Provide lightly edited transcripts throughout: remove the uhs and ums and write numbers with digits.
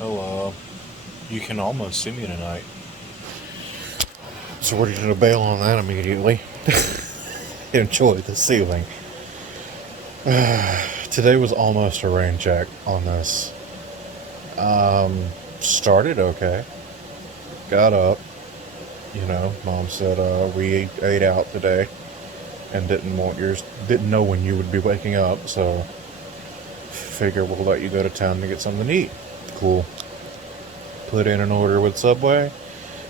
Oh, you can almost see me tonight. So we're going to bail on that immediately. Enjoy the ceiling. Today was almost a rain check on this. Started okay. Got up. Mom said we ate out today and didn't know when you would be waking up, so figure we'll let you go to town to get something to eat. Cool. Put in an order with Subway.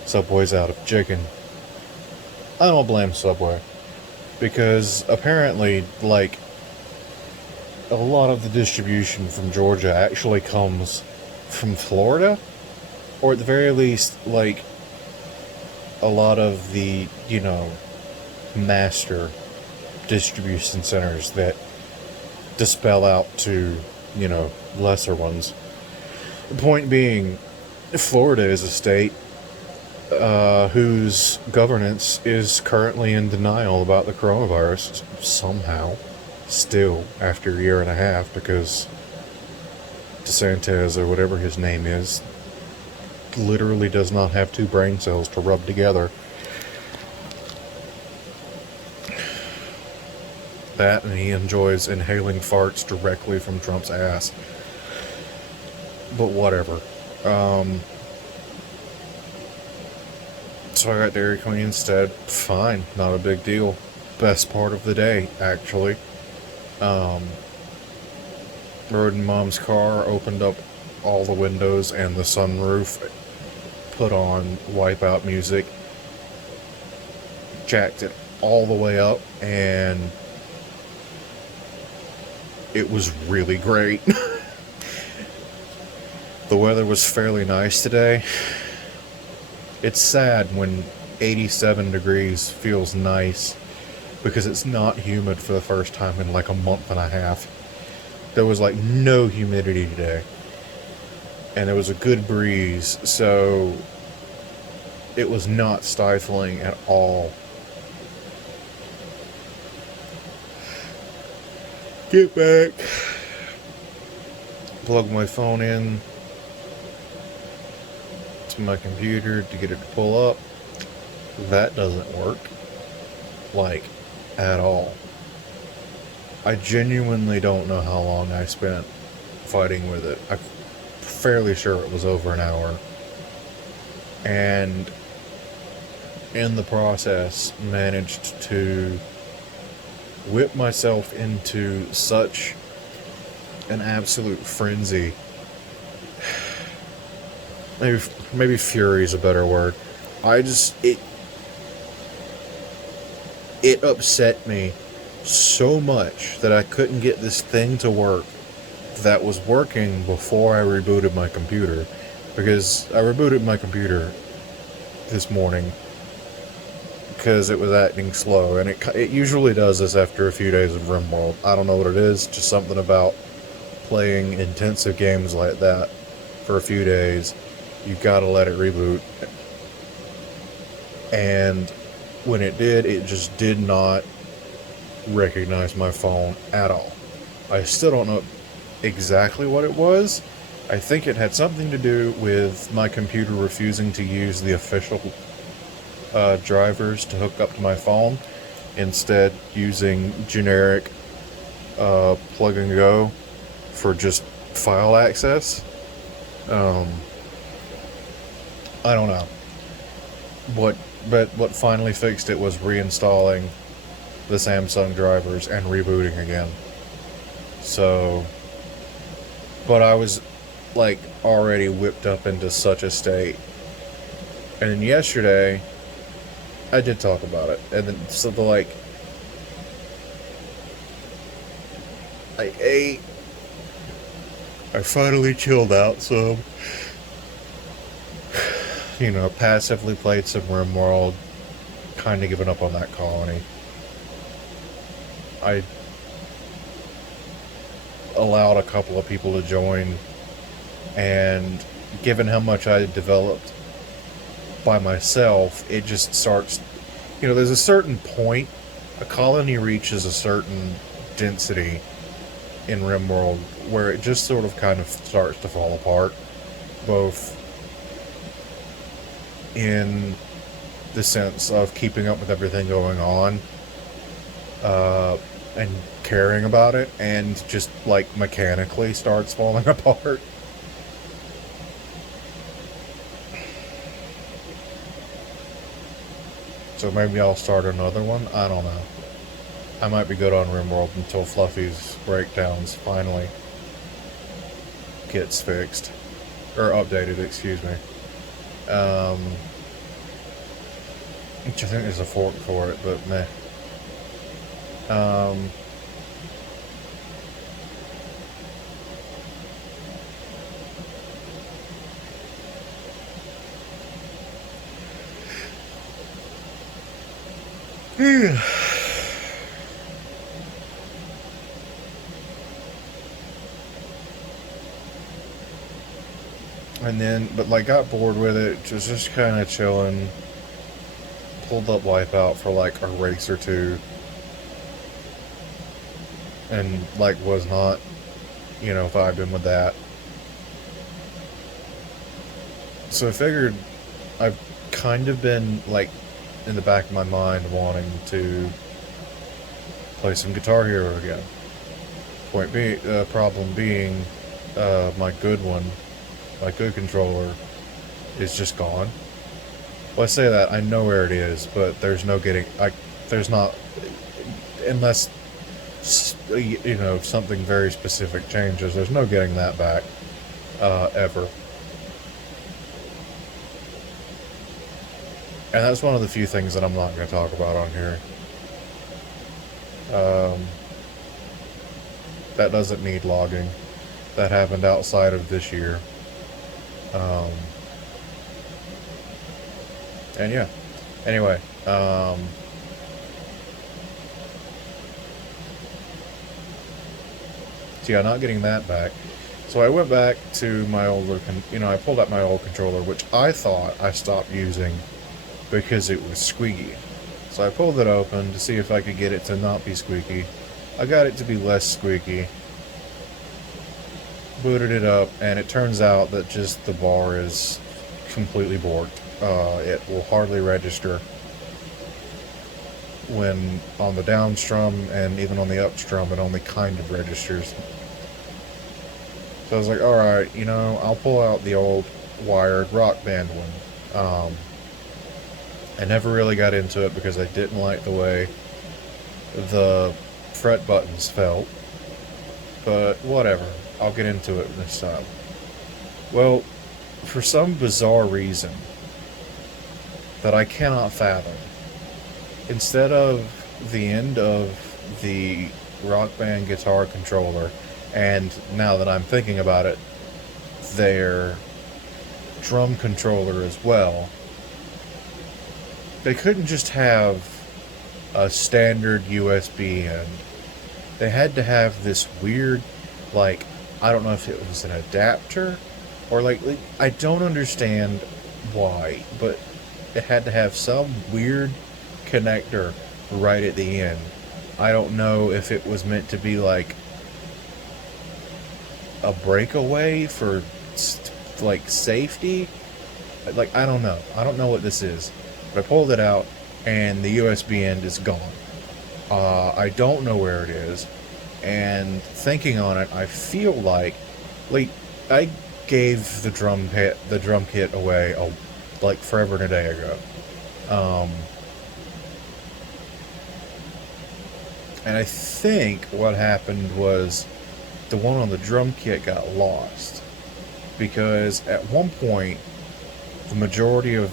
Subway's out of chicken. I don't blame Subway because apparently, like, a lot of the distribution from Georgia actually comes from Florida, or at the very least, like, a lot of the, master distribution centers that dispel out to, lesser ones. The point being, Florida is a state whose governance is currently in denial about the coronavirus somehow, still after a year and a half, because DeSantis, or whatever his name is, literally does not have two brain cells to rub together. That, and he enjoys inhaling farts directly from Trump's ass. But whatever. So I got Dairy Queen instead. Fine, not a big deal. Best part of the day, actually. Rode in Mom's car, opened up all the windows and the sunroof, put on Wipeout music, jacked it all the way up, and it was really great. The weather was fairly nice today. It's sad when 87 degrees feels nice because it's not humid for the first time in like a month and a half. There was like no humidity today. And it was a good breeze, so it was not stifling at all. Get back. Plug my phone in to my computer to get it to pull up. That doesn't work. Like, at all. I genuinely don't know how long I spent fighting with it. I'm fairly sure it was over an hour. And in the process, managed to whip myself into such an absolute frenzy. Maybe fury is a better word. It upset me so much that I couldn't get this thing to work that was working before I rebooted my computer. Because I rebooted my computer this morning because it was acting slow, and it usually does this after a few days of RimWorld. I don't know what it is, just something about playing intensive games like that for a few days. You gotta let it reboot. And when it did, it just did not recognize my phone at all. I still don't know exactly what it was. I think it had something to do with my computer refusing to use the official drivers to hook up to my phone, instead using generic plug and go for just file access. I don't know. But what finally fixed it was reinstalling the Samsung drivers and rebooting again. So, but I was like already whipped up into such a state. And then yesterday, I did talk about it. And then, I ate. I finally chilled out some. Passively played some RimWorld. Kind of given up on that colony. I allowed a couple of people to join. And given how much I developed by myself, it just starts, there's a certain point, a colony reaches a certain density in RimWorld where it just sort of kind of starts to fall apart. both in the sense of keeping up with everything going on, and caring about it, and just like mechanically starts falling apart. So maybe I'll start another one. I don't know. I might be good on RimWorld until Fluffy's breakdowns finally gets fixed. Or updated, excuse me. Which I think there's a fork for it, but meh. And then, but like, got bored with it, just kind of chilling. Pulled up Wipeout for like a race or two, and like was not, vibing with that. So I figured I've kind of been like in the back of my mind wanting to play some Guitar Hero again. Problem being, my good one, my good controller, is just gone. Well, I say that, I know where it is, but there's no getting, there's not, unless, something very specific changes, there's no getting that back, ever. And that's one of the few things that I'm not going to talk about on here. That doesn't need logging. That happened outside of this year. And yeah. Anyway, so yeah, not getting that back. So I went back to my older, I pulled out my old controller, which I thought I stopped using because it was squeaky. So I pulled it open to see if I could get it to not be squeaky. I got it to be less squeaky. Booted it up, and it turns out that just the bar is completely borked. It will hardly register when on the down strum, and even on the up strum it only kind of registers. So I was like, alright, I'll pull out the old wired Rock Band one. I never really got into it because I didn't like the way the fret buttons felt, but whatever, I'll get into it this time. Well, for some bizarre reason that I cannot fathom, instead of the end of the Rock Band guitar controller, and now that I'm thinking about it, their drum controller as well, they couldn't just have a standard USB end. They had to have this weird, like, I don't know if it was an adapter, or like I don't understand why, but it had to have some weird connector right at the end. I don't know if it was meant to be like a breakaway for like safety. Like, I don't know. I don't know what this is. But I pulled it out, and the USB end is gone. I don't know where it is, and thinking on it, I feel like I gave the drum kit away like forever and a day ago. And I think what happened was the one on the drum kit got lost, because at one point the majority of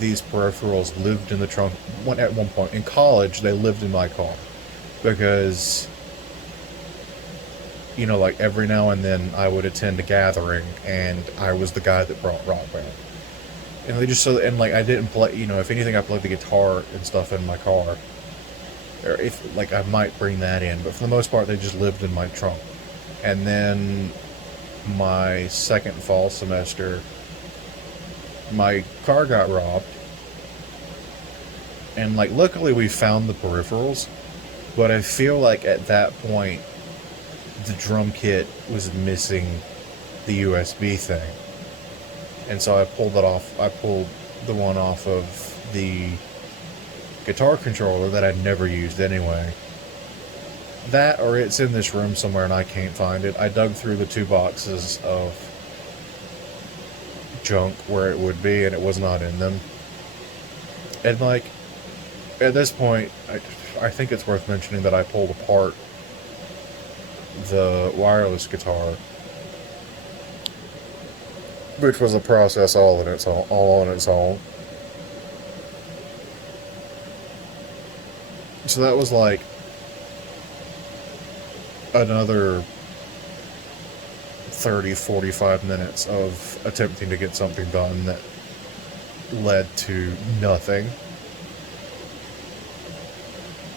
these peripherals lived in the trunk. At one point in college, they lived in my car, because like every now and then I would attend a gathering, and I was the guy that brought Rock Band. And they just I didn't play. If anything, I played the guitar and stuff in my car, or if I might bring that in. But for the most part, they just lived in my trunk. And then my second fall semester, my car got robbed, and luckily we found the peripherals, but I feel like at that point the drum kit was missing the USB thing. And so I pulled it off. I pulled the one off of the guitar controller that I'd never used anyway. That, or it's in this room somewhere and I can't find it. I dug through the 2 boxes of junk where it would be, and it was not in them. And like, at this point, I think it's worth mentioning that I pulled apart the wireless guitar, which was a process all on its own. So that was like another 30-45 minutes of attempting to get something done that led to nothing.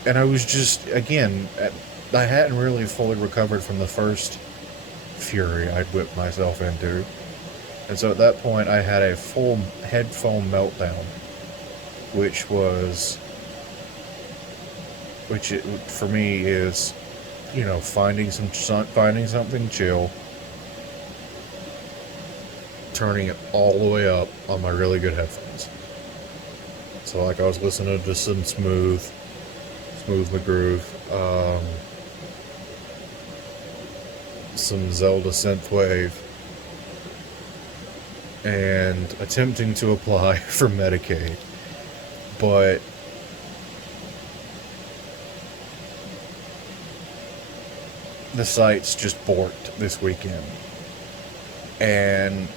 And I was just, again, I hadn't really fully recovered from the first fury I'd whipped myself into. And so at that point, I had a full headphone meltdown, which for me is, finding something chill, turning it all the way up on my really good headphones. So like I was listening to some Smooth McGroove, some Zelda Synthwave, and attempting to apply for Medicaid. But the site's just borked this weekend. And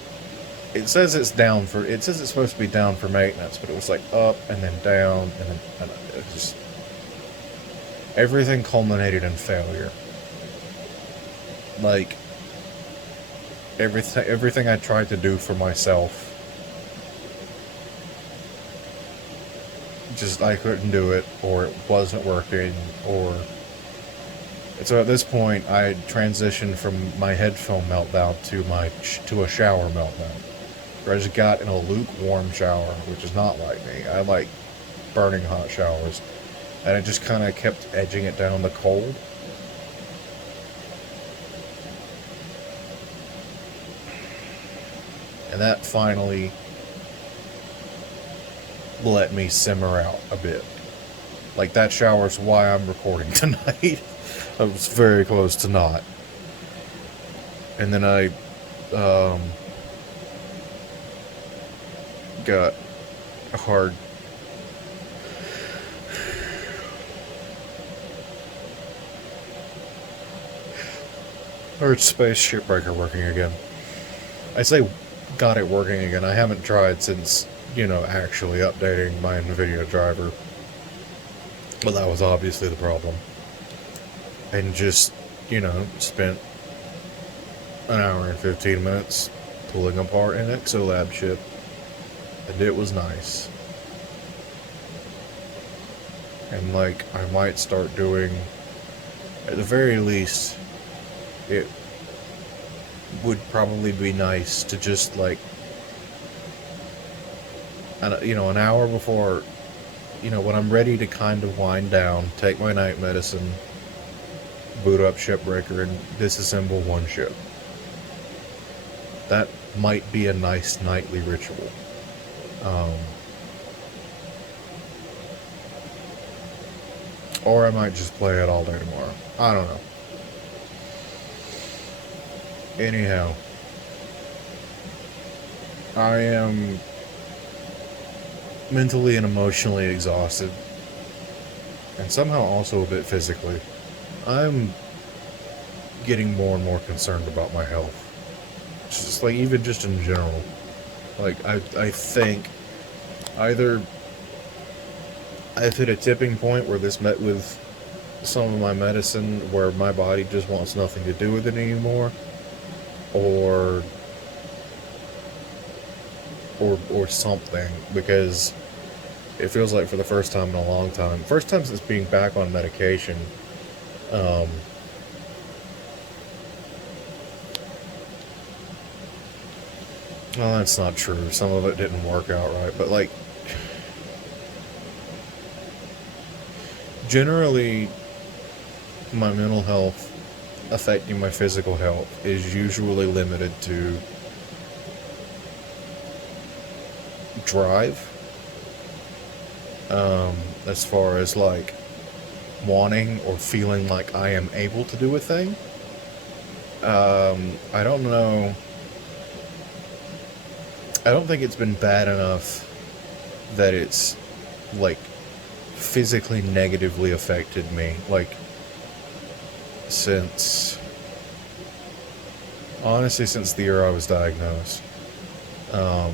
it says it's supposed to be down for maintenance, but it was like up and then down and then it just, everything culminated in failure. Like, everything I tried to do for myself, just I couldn't do it, or it wasn't working, so at this point I transitioned from my headphone meltdown to a shower meltdown, where I just got in a lukewarm shower, which is not like me. I like burning hot showers, and I just kind of kept edging it down the cold. And that finally let me simmer out a bit. Like, that shower's why I'm recording tonight. I was very close to not. And then I got a hard space shipbreaker working again. I say got it working again. I haven't tried since, actually updating my NVIDIA driver. But that was obviously the problem. And just, spent an hour and 15 minutes pulling apart an Exolab chip. And it was nice. And, like, I might start doing, at the very least, it would probably be nice to just, like, an hour before, when I'm ready to kind of wind down, take my night medicine, boot up Shipbreaker, and disassemble one ship. That might be a nice nightly ritual. Or I might just play it all day tomorrow. I don't know. Anyhow, I am mentally and emotionally exhausted, and somehow also a bit physically. I'm getting more and more concerned about my health. Just like, even just in general. Like, I think either I've hit a tipping point where this met with some of my medicine where my body just wants nothing to do with it anymore, or something, because it feels like for the first time in a long time, first time since being back on medication, well, that's not true. Some of it didn't work out right, but like, generally, my mental health affecting my physical health is usually limited to drive, as far as like wanting or feeling like I am able to do a thing. I don't know. I don't think it's been bad enough that it's like physically negatively affected me. Like, since honestly, since the year I was diagnosed. Um,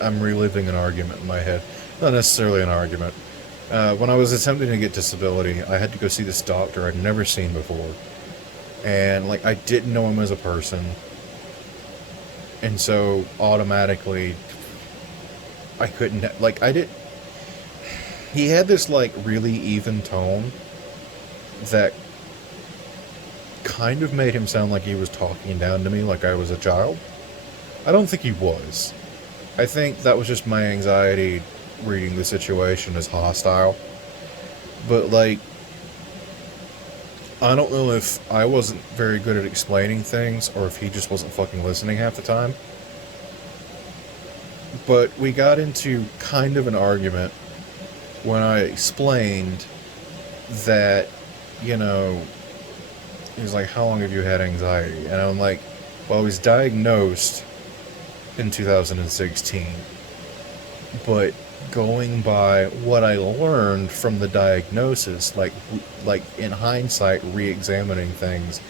I'm reliving an argument in my head. Not necessarily an argument. When I was attempting to get disability, I had to go see this doctor I'd never seen before. And, like, I didn't know him as a person. And so, automatically, I couldn't, like, I did. He had this, like, really even tone that kind of made him sound like he was talking down to me like I was a child. I don't think he was. I think that was just my anxiety reading the situation as hostile. But, like, I don't know if I wasn't very good at explaining things or if he just wasn't fucking listening half the time. But we got into kind of an argument when I explained that, you know, he was like, how long have you had anxiety? And I'm like, well, I was diagnosed in 2016. But going by what I learned from the diagnosis, like in hindsight, re-examining things,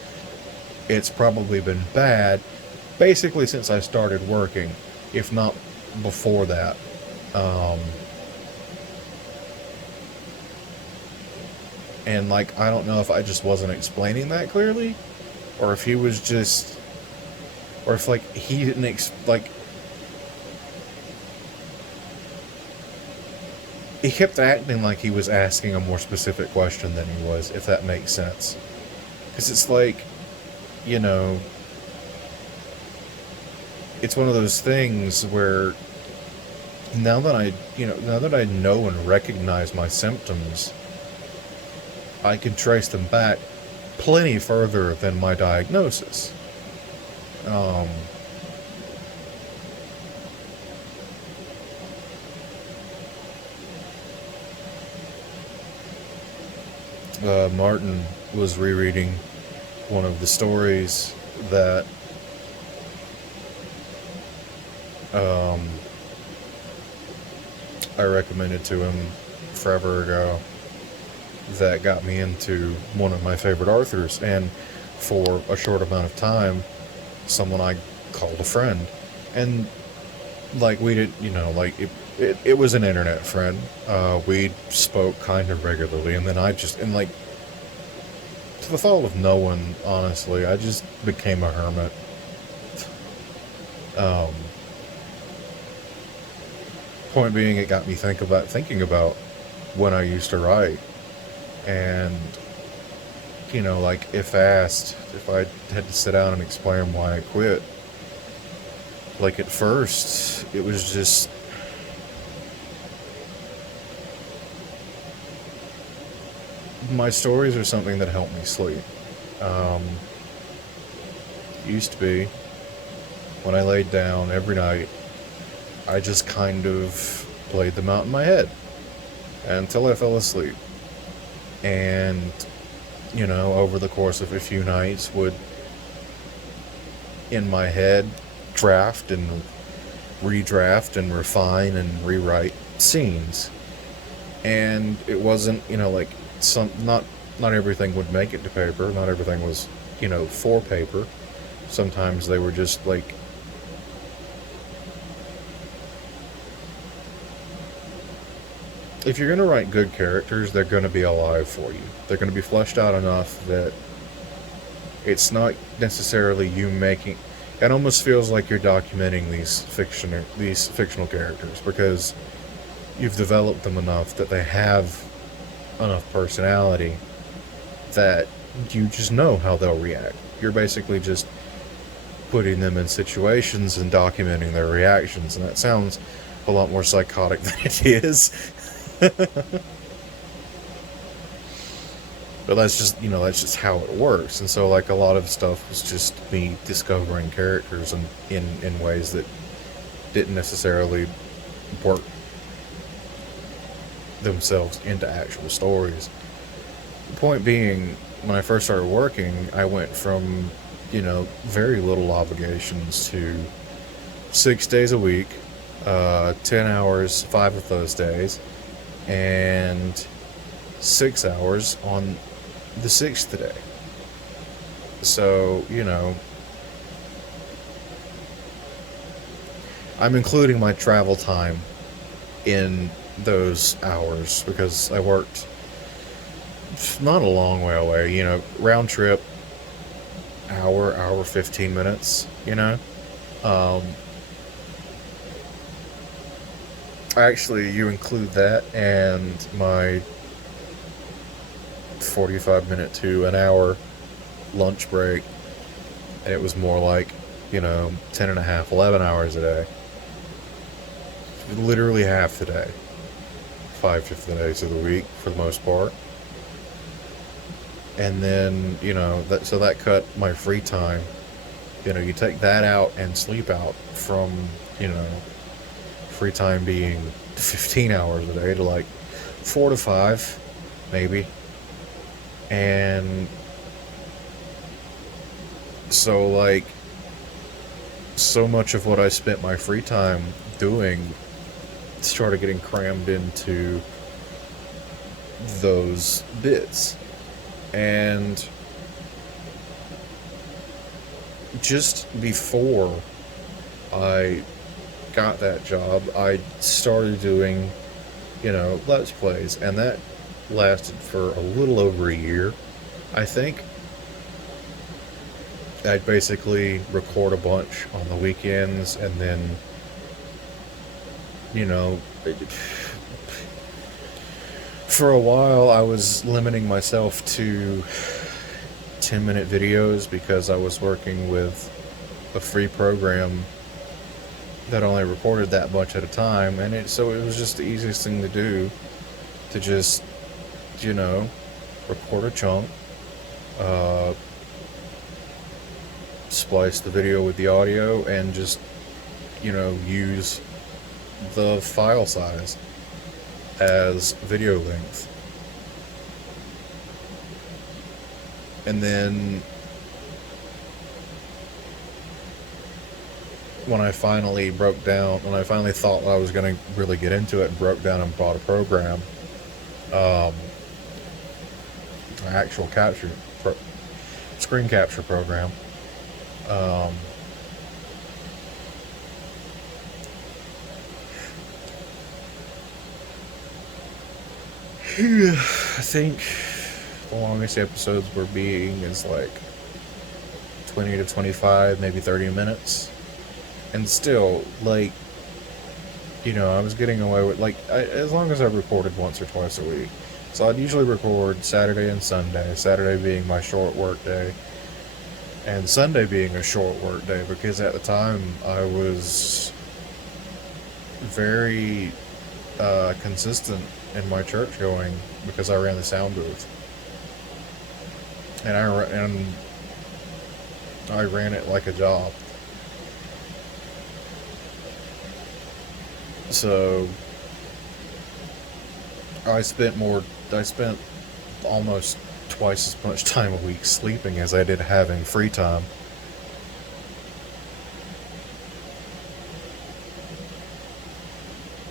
it's probably been bad basically since I started working, if not before that. And, like, I don't know if I just wasn't explaining that clearly, or if he was just, or if, like, he didn't, like, he kept acting like he was asking a more specific question than he was, if that makes sense. Because it's like, you know, it's one of those things where now that I know and recognize my symptoms, I can trace them back plenty further than my diagnosis. Martin was rereading one of the stories that I recommended to him forever ago that got me into one of my favorite authors, and for a short amount of time, someone I called a friend. And, like, we did, like, it was an internet friend. We spoke kind of regularly, and then like, to the thought of no one, honestly, I just became a hermit. Point being, it got me thinking about when I used to write, and, like, if asked, if I had to sit down and explain why I quit, like, at first, it was just, my stories are something that help me sleep. Used to be, when I laid down every night, I just kind of played them out in my head until I fell asleep. And, over the course of a few nights, would, in my head, draft and redraft and refine and rewrite scenes. And it wasn't, like, not everything would make it to paper. Not everything was, for paper. Sometimes they were just, like, if you're going to write good characters, they're going to be alive for you. They're going to be fleshed out enough that it's not necessarily you making. It almost feels like you're documenting these fictional characters, because you've developed them enough that they have enough personality that you just know how they'll react. You're basically just putting them in situations and documenting their reactions, and that sounds a lot more psychotic than it is. But that's just how it works. And so, like, a lot of stuff was just me discovering characters and in ways that didn't necessarily work themselves into actual stories. The point being, when I first started working, I went from, very little obligations to 6 days a week, 10 hours, 5 of those days, and 6 hours on the 6th day. So, I'm including my travel time in those hours because I worked not a long way away, round trip, hour 15 minutes, actually, you include that and my 45-minute to an hour lunch break, and it was more like, 10 and a half, 11 hours a day. Literally half the day. 5 of the days of the week, for the most part. And then, that cut my free time. You take that out and sleep out from, free time being 15 hours a day to like 4 to 5, maybe. And so, like, so much of what I spent my free time doing started getting crammed into those bits. And just before I got that job, I started doing, Let's Plays, and that lasted for a little over a year, I think. I'd basically record a bunch on the weekends, and then, for a while I was limiting myself to 10-minute videos because I was working with a free program that only recorded that much at a time, and so it was just the easiest thing to do, to just, record a chunk, splice the video with the audio, and just, use the file size as video length. And then when I finally thought I was going to really get into it, and broke down and bought a program, an actual screen capture program, I think the longest episodes we're being is like 20 to 25, maybe 30 minutes. And still, like, I was getting away with, like, as long as I recorded once or twice a week. So I'd usually record Saturday and Sunday, Saturday being my short work day, and Sunday being a short work day, because at the time I was very consistent in my church going, because I ran the sound booth, and I ran it like a job. So I spent almost twice as much time a week sleeping as I did having free time.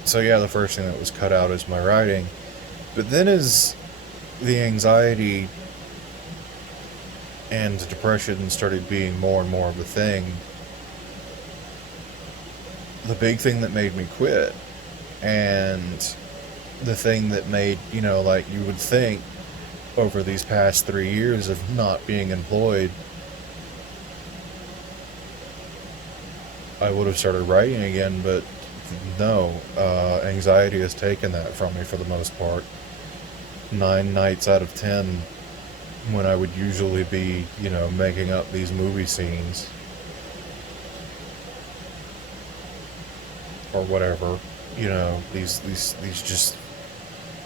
So yeah, the first thing that was cut out is my writing. But then as the anxiety and depression started being more and more of a thing, the big thing that made me quit, and the thing that made, like, you would think over these past 3 years of not being employed, I would have started writing again, but no, anxiety has taken that from me for the most part. 9 nights out of 10, when I would usually be, making up these movie scenes or whatever, these just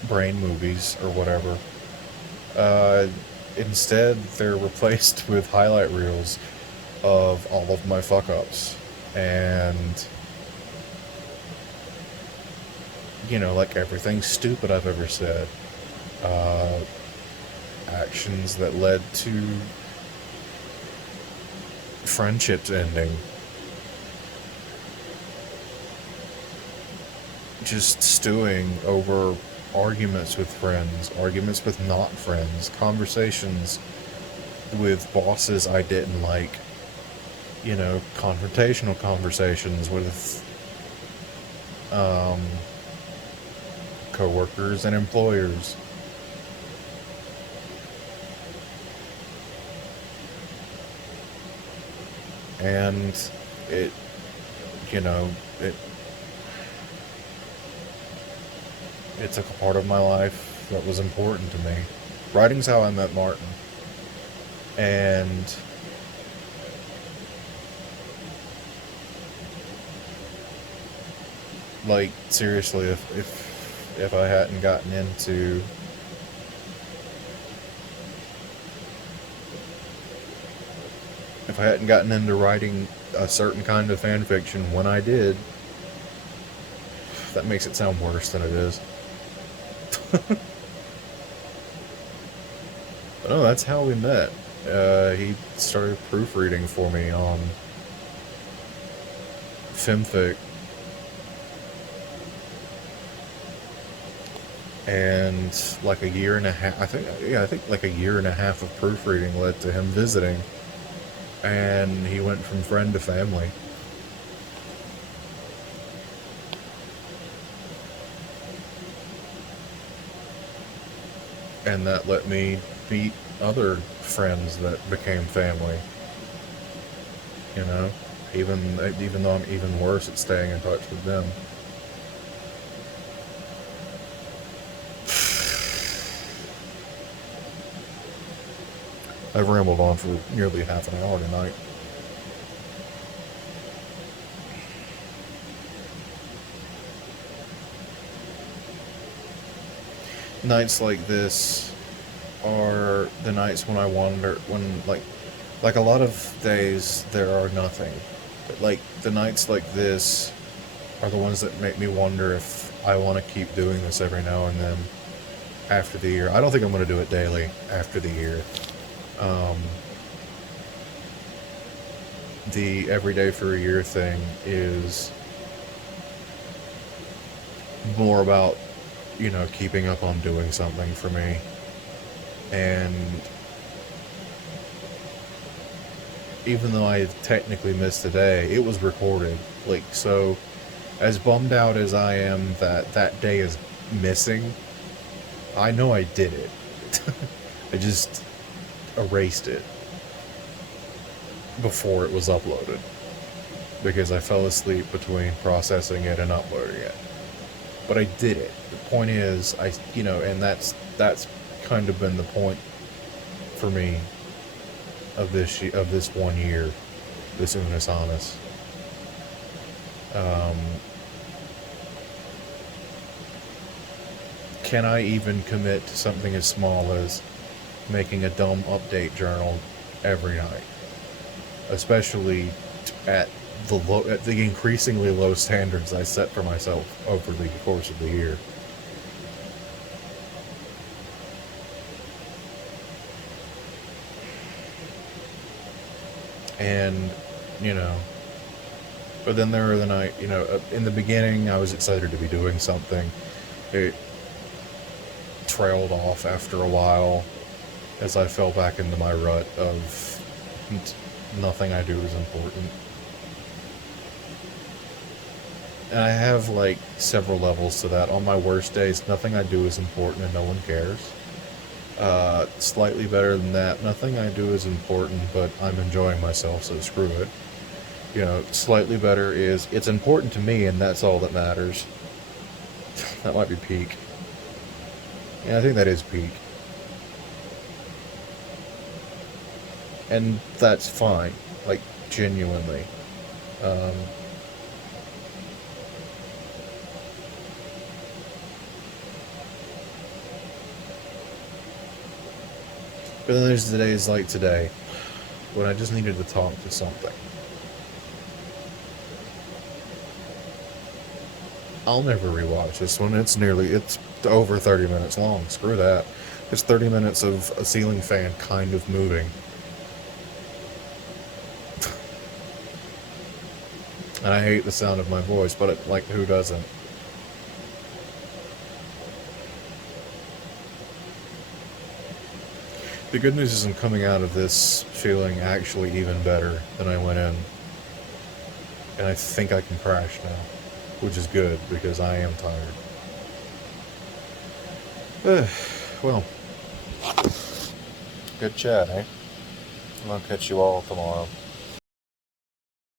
brain movies or whatever. Uh, Instead, they're replaced with highlight reels of all of my fuck ups. And, like everything stupid I've ever said. Uh, Actions that led to friendships ending. Just stewing over arguments with friends, arguments with not friends, conversations with bosses I didn't like, confrontational conversations with coworkers and employers. And it, you know, it it took a part of my life that was important to me. Writing's how I met Martin. And like seriously, if I hadn't gotten into writing a certain kind of fan fiction when I did, that makes it sound worse than it is. But no, that's how we met. He started proofreading for me on Femfic. And like a year and a half, I think like a year and a half of proofreading led to him visiting. And he went from friend to family. And that let me meet other friends that became family. Even though I'm even worse at staying in touch with them. I've rambled on for nearly half an hour tonight. Nights like this are the nights when I wonder, when like a lot of days there are nothing. But like the nights like this are the ones that make me wonder if I want to keep doing this every now and then after the year. I don't think I'm going to do it daily after the year. The everyday for a year thing is more about, keeping up on doing something for me. And even though I technically missed a day, it was recorded. So as bummed out as I am that day is missing, I know I did it. I just erased it before it was uploaded because I fell asleep between processing it and uploading it. But I did it. The point is, and that's kind of been the point for me of this 1 year, this Unus Annus. Can I even commit to something as small as making a dumb update journal every night? Especially at the increasingly low standards I set for myself over the course of the year. And, but then there were the night, in the beginning I was excited to be doing something. It trailed off after a while as I fell back into my rut of nothing I do is important. And I have several levels to that. On my worst days, nothing I do is important and no one cares. Slightly better than that, nothing I do is important, but I'm enjoying myself, so screw it. Slightly better is, it's important to me, and that's all that matters. That might be peak. Yeah, I think that is peak. And that's fine, like, genuinely. Um, but then there's the days like today when I just needed to talk to something. I'll never rewatch this one. It's over 30 minutes long. Screw that. It's 30 minutes of a ceiling fan kind of moving. And I hate the sound of my voice, but like, who doesn't? The good news is I'm coming out of this feeling actually even better than I went in. And I think I can crash now, which is good because I am tired. Well, good chat, eh? I'll catch you all tomorrow.